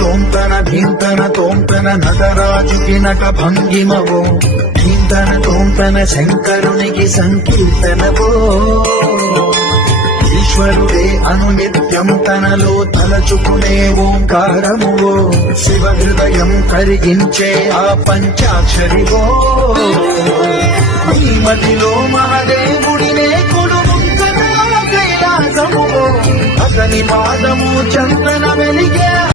తోంతన భీంతన తోంతన నటరాజుకి నట భంగిమవో. భీంతన తోంతన శంకరునికి సంకీర్తనవో. ఈశ్వరుడే అనునిత్యం తనలో తలచుకునే ఓంకారమువో. శివ హృదయం కరిగించే ఆ పంచాక్షరివో. ఈ మదిలో మహదేవుడినే కొడు కైలాసమువో అతని పాదము చందన వెలిగే